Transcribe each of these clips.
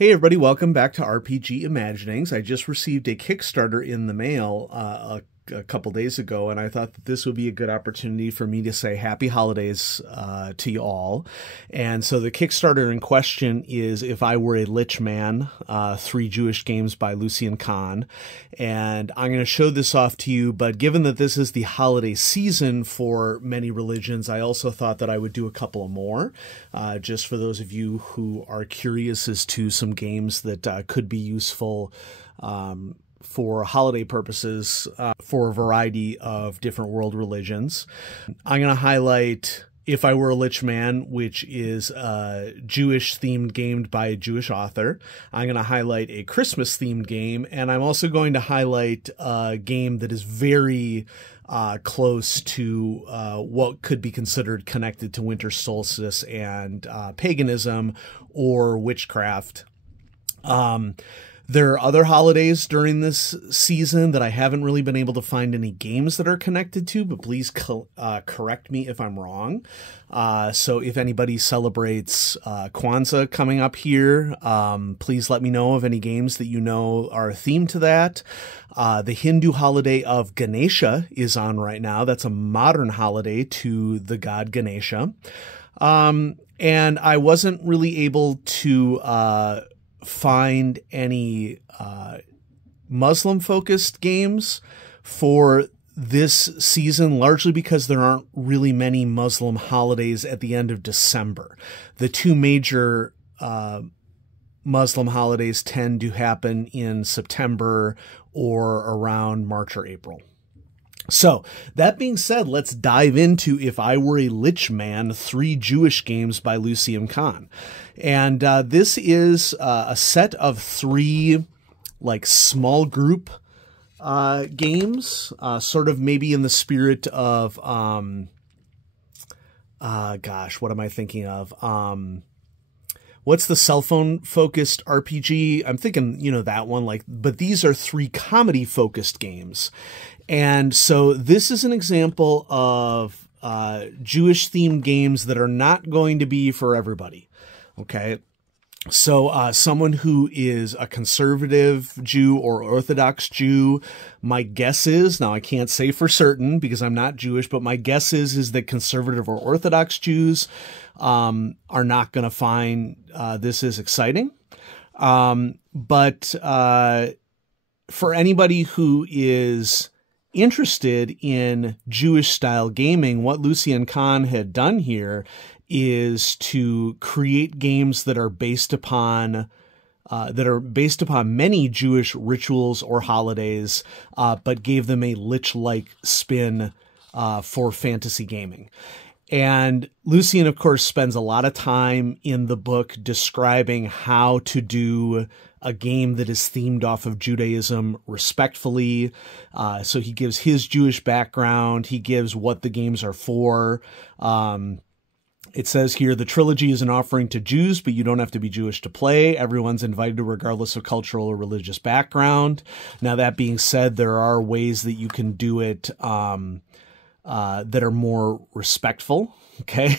Hey everybody, welcome back to RPG Imaginings. I just received a Kickstarter in the mail a couple days ago, and I thought that this would be a good opportunity for me to say happy holidays to you all. And so the Kickstarter in question is If I Were a Lich Man, 3 Jewish games by Lucian Kahn. And I'm going to show this off to you, but given that this is the holiday season for many religions, I also thought that I would do a couple of more, just for those of you who are curious as to some games that could be useful for holiday purposes for a variety of different world religions. I'm going to highlight If I Were a Lich Man, which is a Jewish-themed game by a Jewish author. I'm going to highlight a Christmas-themed game, and I'm also going to highlight a game that is very close to what could be considered connected to winter solstice and paganism or witchcraft. There are other holidays during this season that I haven't really been able to find any games that are connected to, but please correct me if I'm wrong. So if anybody celebrates Kwanzaa coming up here, please let me know of any games that you know are themed to that. The Hindu holiday of Ganesha is on right now. That's a modern holiday to the god Ganesha. And I wasn't really able to find any Muslim-focused games for this season, largely because there aren't really many Muslim holidays at the end of December. The two major Muslim holidays tend to happen in September or around March or April. So, that being said, let's dive into If I Were a Lich Man, 3 Jewish games by Lucian Kahn. And this is a set of 3, like, small group games, sort of maybe in the spirit of, gosh, what am I thinking of? What's the cell phone focused RPG? I'm thinking, you know, that one, like, but these are 3 comedy focused games. And so this is an example of Jewish themed games that are not going to be for everybody. Okay. So someone who is a conservative Jew or Orthodox Jew, my guess is, now I can't say for certain because I'm not Jewish, but my guess is that conservative or Orthodox Jews are not going to find this as exciting. But for anybody who is interested in Jewish style gaming, what Lucian Kahn had done here is to create games that are based upon many Jewish rituals or holidays, but gave them a lich-like spin for fantasy gaming. And Lucian, of course, spends a lot of time in the book describing how to do a game that is themed off of Judaism respectfully. So he gives his Jewish background. He gives what the games are for. It says here, the trilogy is an offering to Jews, but you don't have to be Jewish to play. Everyone's invited regardless of cultural or religious background. Now, that being said, there are ways that you can do it that are more respectful. Okay.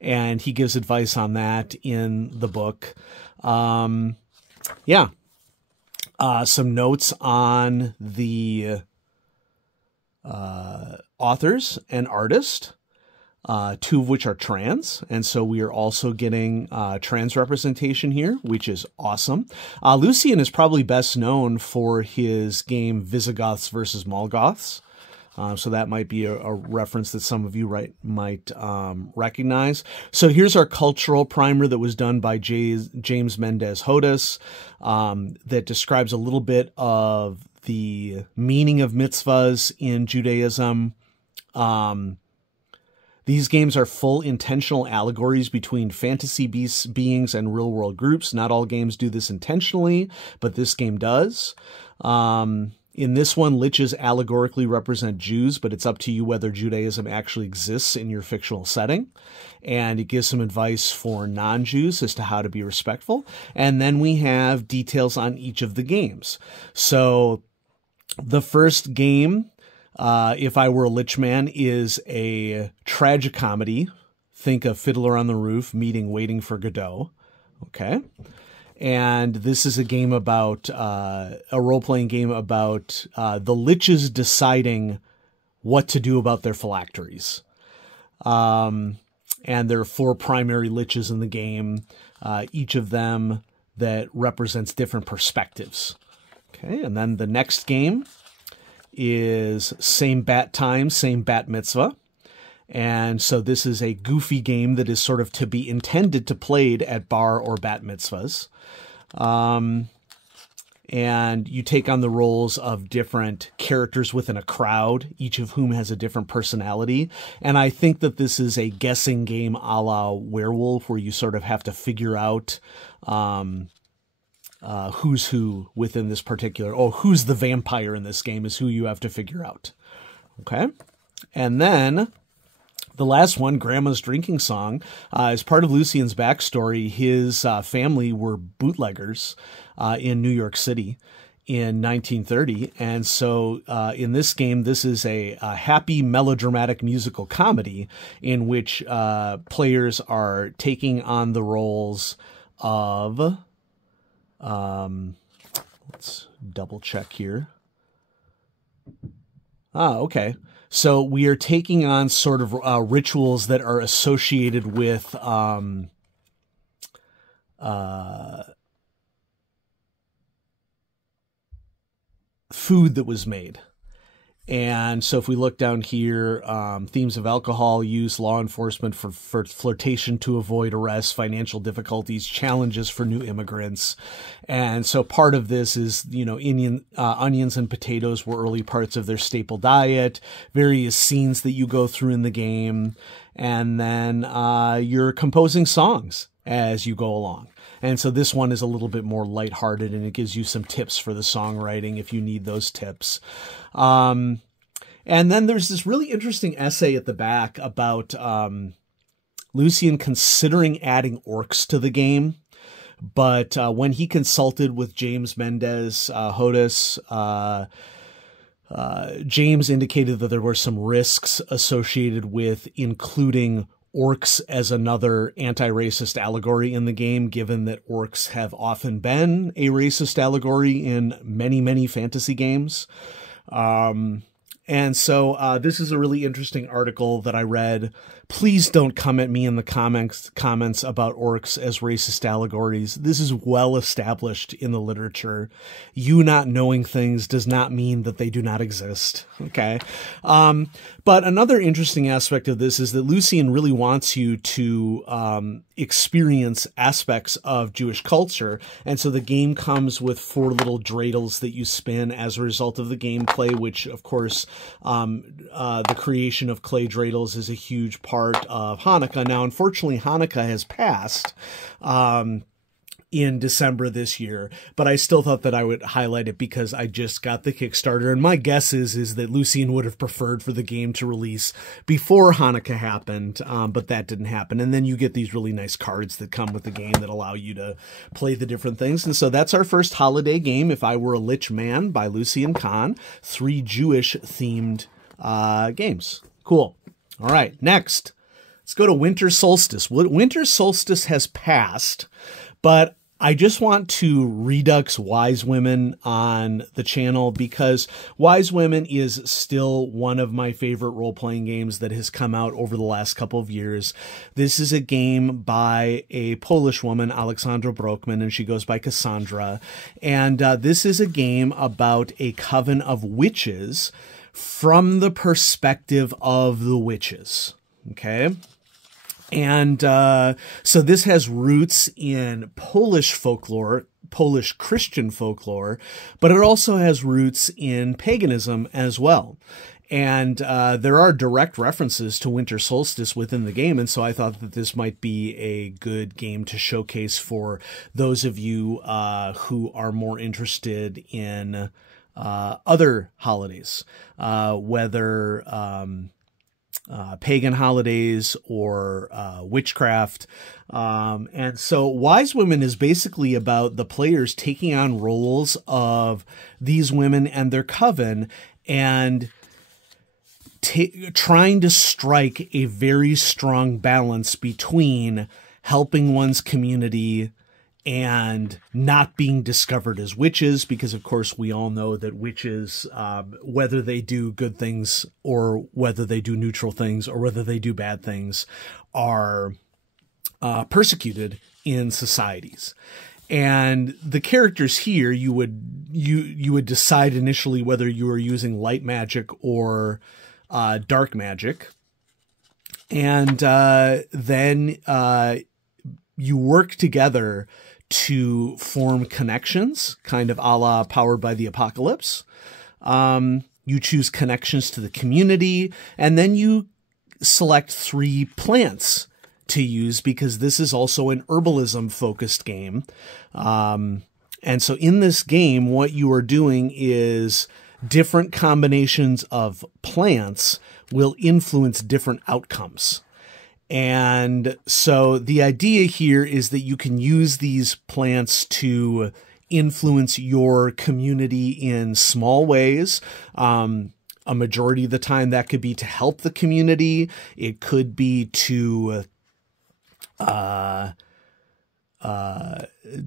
And he gives advice on that in the book. Yeah. Some notes on the authors and artist, 2 of which are trans. And so we are also getting trans representation here, which is awesome. Lucian is probably best known for his game Visigoths versus Molgoths. So that might be a reference that some of you might recognize. So here's our cultural primer that was done by James Mendez Hodes, that describes a little bit of the meaning of mitzvahs in Judaism. These games are full intentional allegories between fantasy beings and real-world groups. Not all games do this intentionally, but this game does. In this one, liches allegorically represent Jews, but it's up to you whether Judaism actually exists in your fictional setting. And it gives some advice for non-Jews as to how to be respectful. And then we have details on each of the games. So the first game, If I Were a Lich Man, is a tragicomedy. Think of Fiddler on the Roof meeting Waiting for Godot. Okay. And this is a game about a role-playing game about the liches deciding what to do about their phylacteries. And there are 4 primary liches in the game, each of them that represents different perspectives. Okay, and then the next game is Same Bat Time, Same Bat Mitzvah. And so this is a goofy game that is sort of to be intended to played at bar or bat mitzvahs. And you take on the roles of different characters within a crowd, each of whom has a different personality. And I think that this is a guessing game a la Werewolf, where you sort of have to figure out who's who within this particular, who's the vampire in this game is who you have to figure out. Okay. And then the last one, Grandma's Drinking Song, is part of Lucien's backstory. His family were bootleggers in New York City in 1930. And so in this game, this is a happy, melodramatic musical comedy in which players are taking on the roles of, let's double check here. Okay. So we are taking on sort of rituals that are associated with food that was made. And so if we look down here, themes of alcohol use, law enforcement for flirtation to avoid arrest, financial difficulties, challenges for new immigrants. And so part of this is, onions and potatoes were early parts of their staple diet, various scenes that you go through in the game. And then you're composing songs as you go along. And so this one is a little bit more lighthearted, and it gives you some tips for the songwriting if you need those tips. And then there's this really interesting essay at the back about Lucien considering adding orcs to the game. But when he consulted with James Mendez Hodes, James indicated that there were some risks associated with including orcs as another anti-racist allegory in the game, given that orcs have often been a racist allegory in many, many fantasy games. And so this is a really interesting article that I read. Please don't come at me in the comments about orcs as racist allegories. This is well established in the literature. You not knowing things does not mean that they do not exist. Okay. But another interesting aspect of this is that Lucien really wants you to experience aspects of Jewish culture. And so the game comes with 4 little dreidels that you spin as a result of the gameplay, which of course, the creation of clay dreidels is a huge part of Hanukkah. Now, unfortunately, Hanukkah has passed in December this year, but I still thought that I would highlight it because I just got the Kickstarter, and my guess is that Lucien would have preferred for the game to release before Hanukkah happened, but that didn't happen. And then you get these really nice cards that come with the game that allow you to play the different things. And so that's our first holiday game, If I Were a Lich Man by Lucien Kahn, 3 Jewish-themed games. Cool. All right, next, let's go to Winter Solstice. Winter Solstice has passed, but I just want to redux Wise Women on the channel because Wise Women is still one of my favorite role-playing games that has come out over the last couple of years. This is a game by a Polish woman, Aleksandra Brokman, and she goes by Cassandra. And this is a game about a coven of witches from the perspective of the witches. Okay. And so this has roots in Polish folklore, Polish Christian folklore, but it also has roots in paganism as well. And there are direct references to Winter Solstice within the game, and so I thought that this might be a good game to showcase for those of you who are more interested in other holidays, whether pagan holidays or witchcraft. And so Wise Women is basically about the players taking on roles of these women and their coven and trying to strike a very strong balance between helping one's community and not being discovered as witches, because of course we all know that witches, whether they do good things or whether they do neutral things or whether they do bad things, are persecuted in societies. And the characters here, you would decide initially whether you were using light magic or dark magic, and then you work together to form connections, kind of a la Powered by the Apocalypse. You choose connections to the community, and then you select 3 plants to use, because this is also an herbalism focused game. And so in this game, what you are doing is different combinations of plants will influence different outcomes. And so the idea here is that you can use these plants to influence your community in small ways. A majority of the time that could be to help the community. It could be to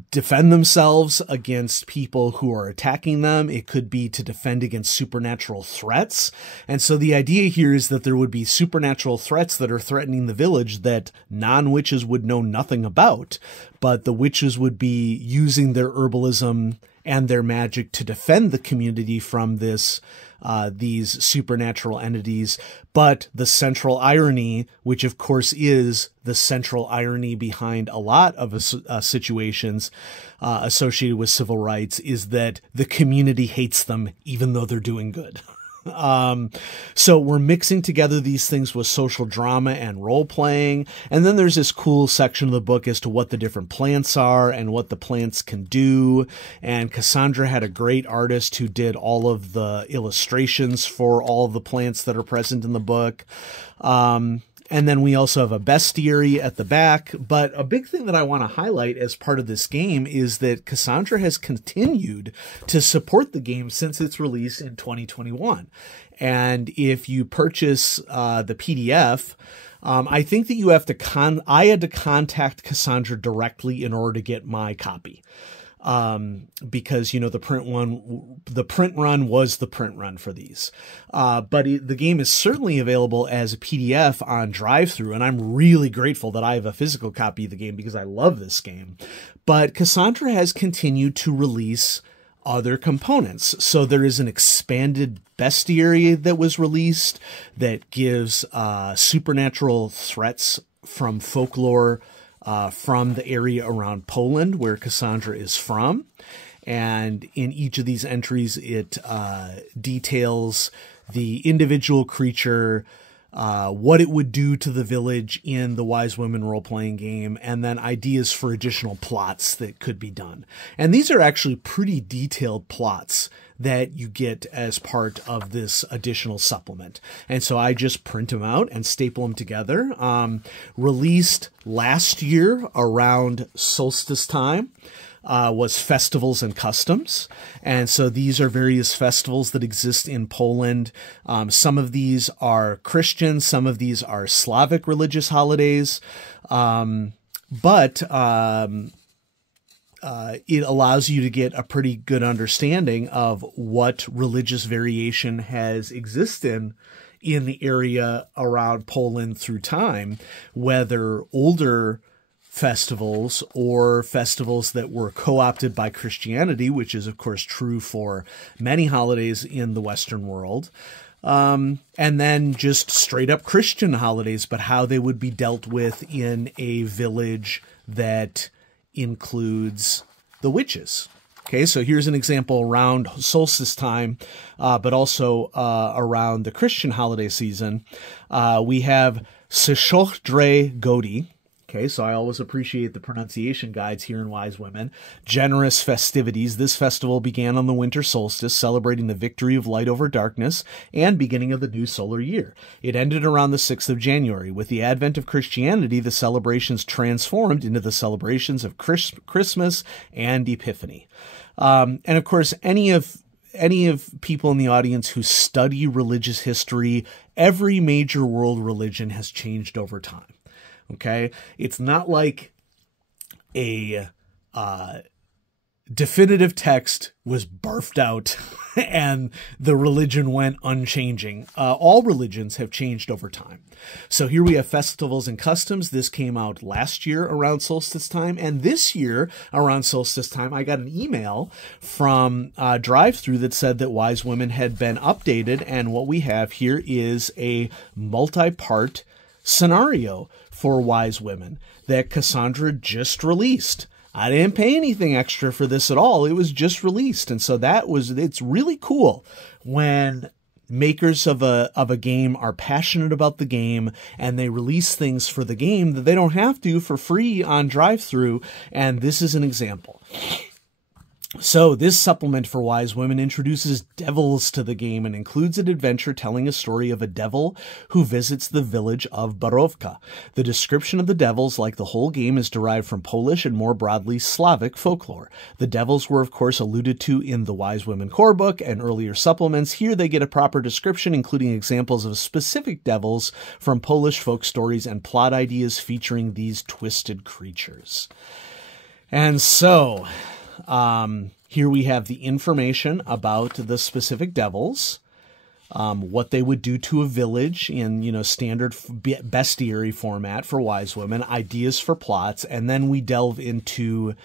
defend themselves against people who are attacking them. It could be to defend against supernatural threats. And so the idea here is that there would be supernatural threats that are threatening the village that non-witches would know nothing about, but the witches would be using their herbalism and their magic to defend the community from these supernatural entities. But the central irony, which of course is the central irony behind a lot of situations associated with civil rights, is that the community hates them even though they're doing good. So we're mixing together these things with social drama and role playing. And then there's this cool section of the book as to what the different plants are and what the plants can do. And Cassandra had a great artist who did all of the illustrations for all of the plants that are present in the book. And then we also have a bestiary at the back. But a big thing that I want to highlight as part of this game is that Cassandra has continued to support the game since its release in 2021. And if you purchase the PDF, I think that you have to I had to contact Cassandra directly in order to get my copy. Because, you know, the print run was the print run for these. But the game is certainly available as a PDF on DriveThru, and I'm really grateful that I have a physical copy of the game because I love this game. But Cassandra has continued to release other components. So there is an expanded bestiary that was released that gives supernatural threats from folklore from the area around Poland where Cassandra is from. And in each of these entries, it details the individual creature, what it would do to the village in the Wise Women role-playing game, and then ideas for additional plots that could be done. And these are actually pretty detailed plots that you get as part of this additional supplement. And so I just print them out and staple them together. Released last year around solstice time was Festivals and Customs. And so these are various festivals that exist in Poland. Some of these are Christian, some of these are Slavic religious holidays. But it allows you to get a pretty good understanding of what religious variation has existed in the area around Poland through time, whether older festivals or festivals that were co-opted by Christianity, which is of course true for many holidays in the Western world, and then just straight up Christian holidays, but how they would be dealt with in a village that includes the witches. Okay, so here's an example around solstice time, but also around the Christian holiday season. We have Seshoch Dre Godi. Okay, so I always appreciate the pronunciation guides here in Wise Women. Generous festivities. This festival began on the winter solstice, celebrating the victory of light over darkness and beginning of the new solar year. It ended around the 6th of January. With the advent of Christianity, the celebrations transformed into the celebrations of Christmas and Epiphany. And of course, any of people in the audience who study religious history, every major world religion has changed over time. Okay, it's not like a definitive text was barfed out and the religion went unchanging. All religions have changed over time. So here we have festivals and customs. This came out last year around solstice time. And this year around solstice time, I got an email from DriveThru that said that Wise Women had been updated. And what we have here is a multi-part scenario for Wise Women that Cassandra just released. I didn't pay anything extra for this at all. It was just released. And so it's really cool when makers of a game are passionate about the game and they release things for the game that they don't have to for free on DriveThru. And this is an example. So this supplement for Wise Women introduces devils to the game and includes an adventure telling a story of a devil who visits the village of Barovka. The description of the devils, like the whole game, is derived from Polish and more broadly Slavic folklore. The devils were, of course, alluded to in the Wise Women core book and earlier supplements. Here they get a proper description, including examples of specific devils from Polish folk stories and plot ideas featuring these twisted creatures. And so here we have the information about the specific devils, what they would do to a village in, standard bestiary format for Wise Women, ideas for plots, and then we delve into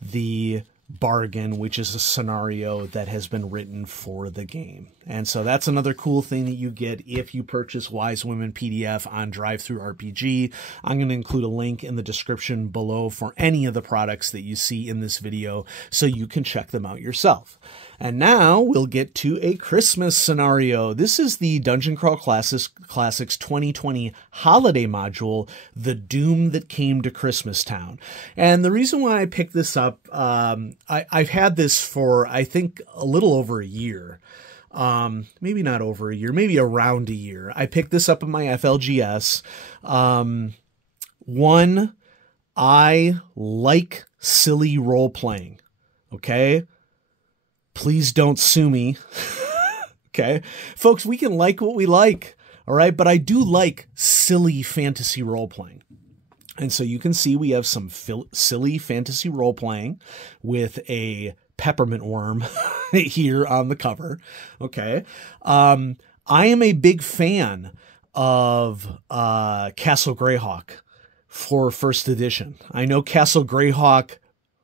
the bargain, which is a scenario that has been written for the game. And so that's another cool thing that you get if you purchase Wise Women PDF on DriveThruRPG. I'm going to include a link in the description below for any of the products that you see in this video so you can check them out yourself. And now we'll get to a Christmas scenario. This is the Dungeon Crawl Classics 2020 holiday module, The Doom That Came to Christmas Town. And the reason why I picked this up, I've had this for, I think, a little over a year. Maybe not over a year, maybe around a year. I picked this up in my FLGS. One, I like silly role-playing, okay? Please don't sue me. Okay. Folks, we can like what we like. All right. But I do like silly fantasy role playing. And so you can see we have some silly fantasy role playing with a peppermint worm here on the cover. Okay. I am a big fan of Castle Greyhawk for first edition. I know Castle Greyhawk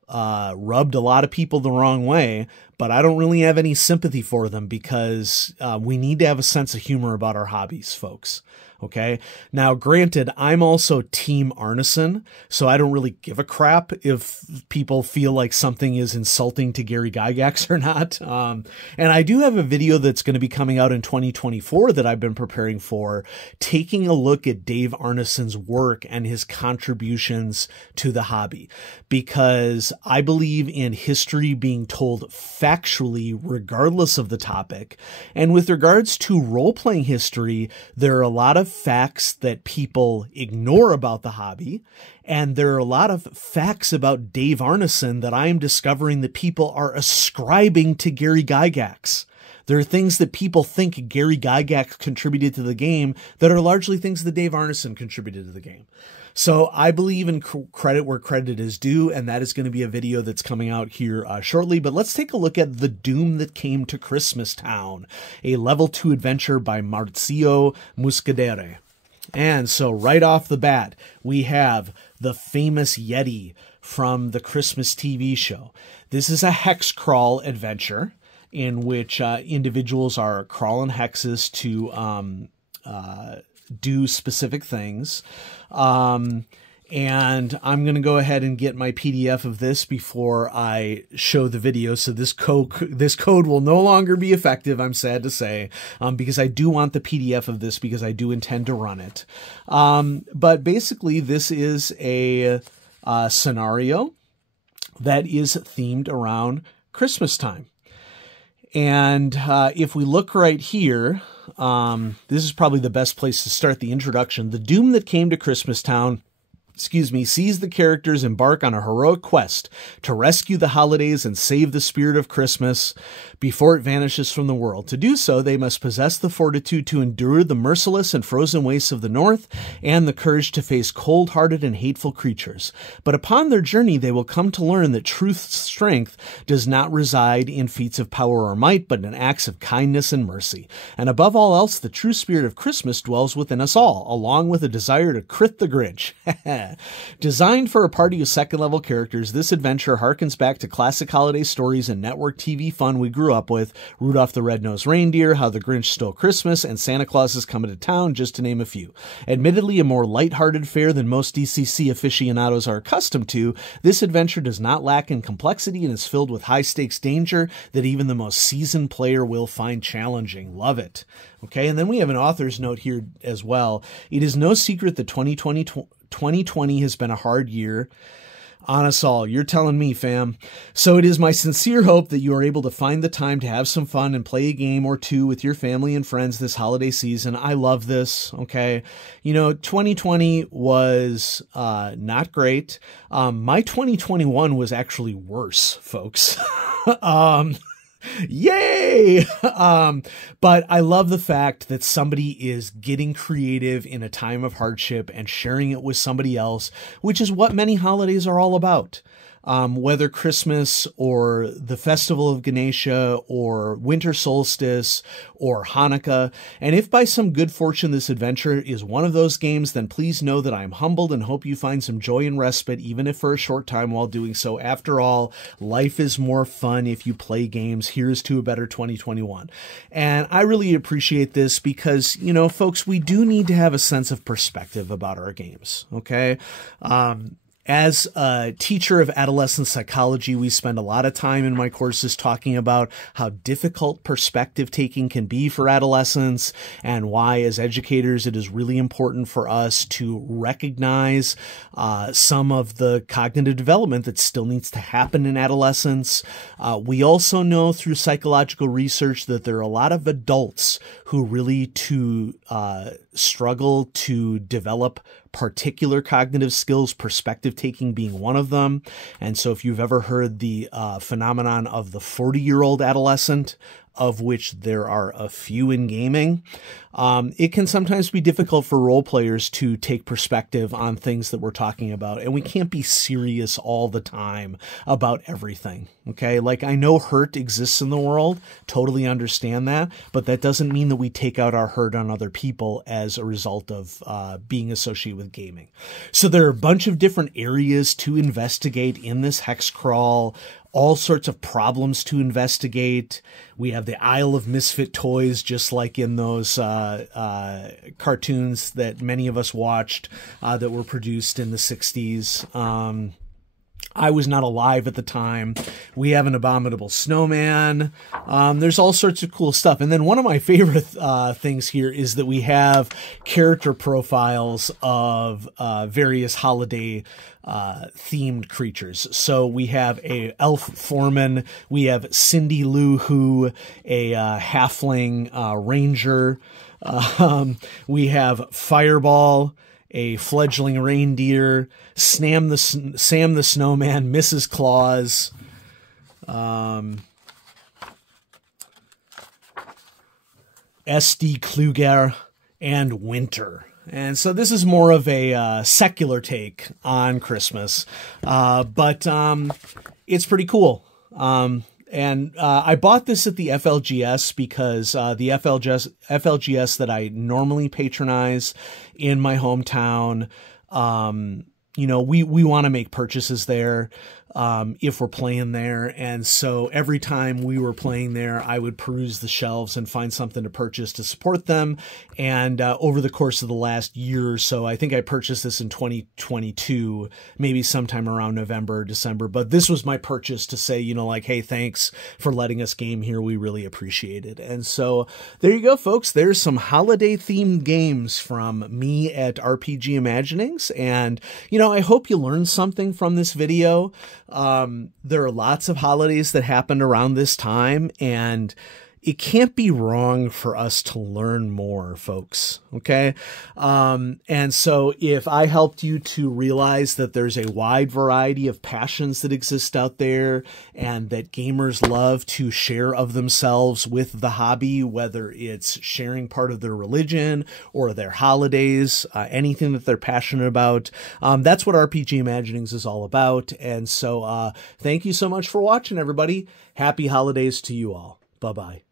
rubbed a lot of people the wrong way, but I don't really have any sympathy for them because we need to have a sense of humor about our hobbies, folks. Okay. Now, granted, I'm also Team Arneson, so I don't really give a crap if people feel like something is insulting to Gary Gygax or not. And I do have a video that's going to be coming out in 2024 that I've been preparing for, taking a look at Dave Arneson's work and his contributions to the hobby, because I believe in history being told factually, regardless of the topic. And with regards to role-playing history, there are a lot of facts that people ignore about the hobby, and there are a lot of facts about Dave Arneson that I am discovering that people are ascribing to Gary Gygax. There are things that people think Gary Gygax contributed to the game that are largely things that Dave Arneson contributed to the game. So I believe in credit where credit is due, and that is going to be a video that's coming out here shortly. But let's take a look at The Doom That Came to Christmas Town, a level 2 adventure by Marzio Muscadere. And so right off the bat, we have the famous Yeti from the Christmas TV show. This is a hex crawl adventure in which individuals are crawling hexes to do specific things. And I'm going to go ahead and get my PDF of this before I show the video. So this code will no longer be effective, I'm sad to say, because I do want the PDF of this because I do intend to run it. But basically this is a scenario that is themed around Christmas time. And if we look right here, this is probably the best place to start the introduction. The Doom That Came to Christmas Town sees the characters embark on a heroic quest to rescue the holidays and save the spirit of Christmas before it vanishes from the world. To do so, they must possess the fortitude to endure the merciless and frozen wastes of the North and the courage to face cold-hearted and hateful creatures. But upon their journey, they will come to learn that truth's strength does not reside in feats of power or might, but in acts of kindness and mercy. And above all else, the true spirit of Christmas dwells within us all, along with a desire to crit the Grinch. Designed for a party of second-level characters, this adventure harkens back to classic holiday stories and network TV fun we grew up with: Rudolph the Red-Nosed Reindeer, How the Grinch Stole Christmas, and Santa Claus is Coming to Town, just to name a few. Admittedly a more lighthearted fare than most DCC aficionados are accustomed to, this adventure does not lack in complexity and is filled with high-stakes danger that even the most seasoned player will find challenging. Love it. Okay, and then we have an author's note here as well. It is no secret that 2020 has been a hard year on us all. You're telling me, fam. So it is my sincere hope that you are able to find the time to have some fun and play a game or two with your family and friends this holiday season. I love this. Okay. 2020 was not great. My 2021 was actually worse, folks. Yay! But I love the fact that somebody is getting creative in a time of hardship and sharing it with somebody else, which is what many holidays are all about. Whether Christmas or the Festival of Ganesha or Winter Solstice or Hanukkah. And if by some good fortune this adventure is one of those games, then please know that I am humbled and hope you find some joy and respite, even if for a short time while doing so. After all, life is more fun if you play games. Here's to a better 2021. And I really appreciate this because, folks, we do need to have a sense of perspective about our games. Okay. As a teacher of adolescent psychology, we spend a lot of time in my courses talking about how difficult perspective taking can be for adolescents and why, as educators, it is really important for us to recognize some of the cognitive development that still needs to happen in adolescence. We also know through psychological research that there are a lot of adults who really struggle to develop particular cognitive skills, perspective taking being one of them. And so if you've ever heard the phenomenon of the 40-year-old adolescent, of which there are a few in gaming, it can sometimes be difficult for role players to take perspective on things that we're talking about. And we can't be serious all the time about everything. Okay. Like, I know hurt exists in the world, totally understand that, but that doesn't mean that we take out our hurt on other people as a result of being associated with gaming. So there are a bunch of different areas to investigate in this hex crawl. All sorts of problems to investigate. We have the Isle of Misfit Toys, just like in those cartoons that many of us watched that were produced in the 60s. I was not alive at the time. We have an abominable snowman. There's all sorts of cool stuff. And then one of my favorite things here is that we have character profiles of various holiday themed creatures. So we have a elf foreman, we have Cindy Lou Who, a halfling ranger, we have Fireball, a fledgling reindeer, Sam the Snowman, Mrs. Claus, SD Kluger, and Winter. And so this is more of a secular take on Christmas, but it's pretty cool. And I bought this at the FLGS because the FLGS that I normally patronize in my hometown, we want to make purchases there if we're playing there. And so every time we were playing there, I would peruse the shelves and find something to purchase to support them. And over the course of the last year or so, I think I purchased this in 2022, maybe sometime around November or December. But this was my purchase to say, hey, thanks for letting us game here. We really appreciate it. And so there you go, folks. There's some holiday themed games from me at RPG Imaginings. And, I hope you learned something from this video. There are lots of holidays that happened around this time, and it can't be wrong for us to learn more, folks. Okay. And so if I helped you to realize that there's a wide variety of passions that exist out there and that gamers love to share of themselves with the hobby, whether it's sharing part of their religion or their holidays, anything that they're passionate about, that's what RPG Imaginings is all about. And so thank you so much for watching, everybody. Happy holidays to you all. Bye-bye.